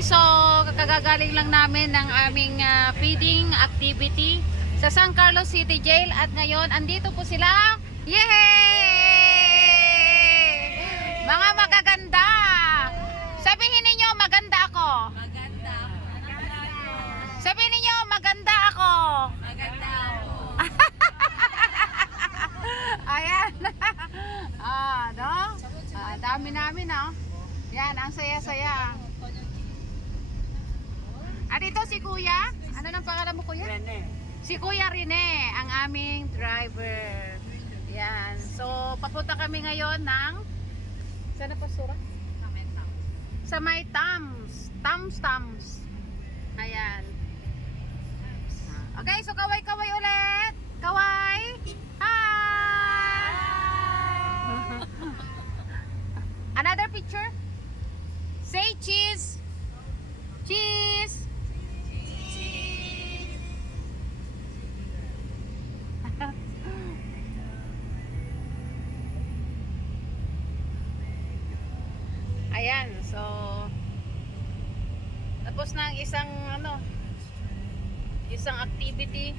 Okay, so kakagaling lang namin ng aming feeding activity sa San Carlos City Jail at ngayon andito po sila. Yay! Mga magaganda. Sabihin niyo maganda ako. Maganda. Sabihin niyo maganda ako. Maganda ako. Ayan. No? Dami namin, no? Yan, ang saya-saya. At ito si Kuya. Ano nang pangalan mo, Kuya? Rene. Si Kuya Rene, ang aming driver. Yan. So, papunta kami ngayon ng... Saan na pasura? Sa may Tams. Tams. Ayan. Okay, so kaway-kaway ulit. Kaway. Hi! Another picture? Say cheese. Cheese. Ayan, so tapos na ang isang activity.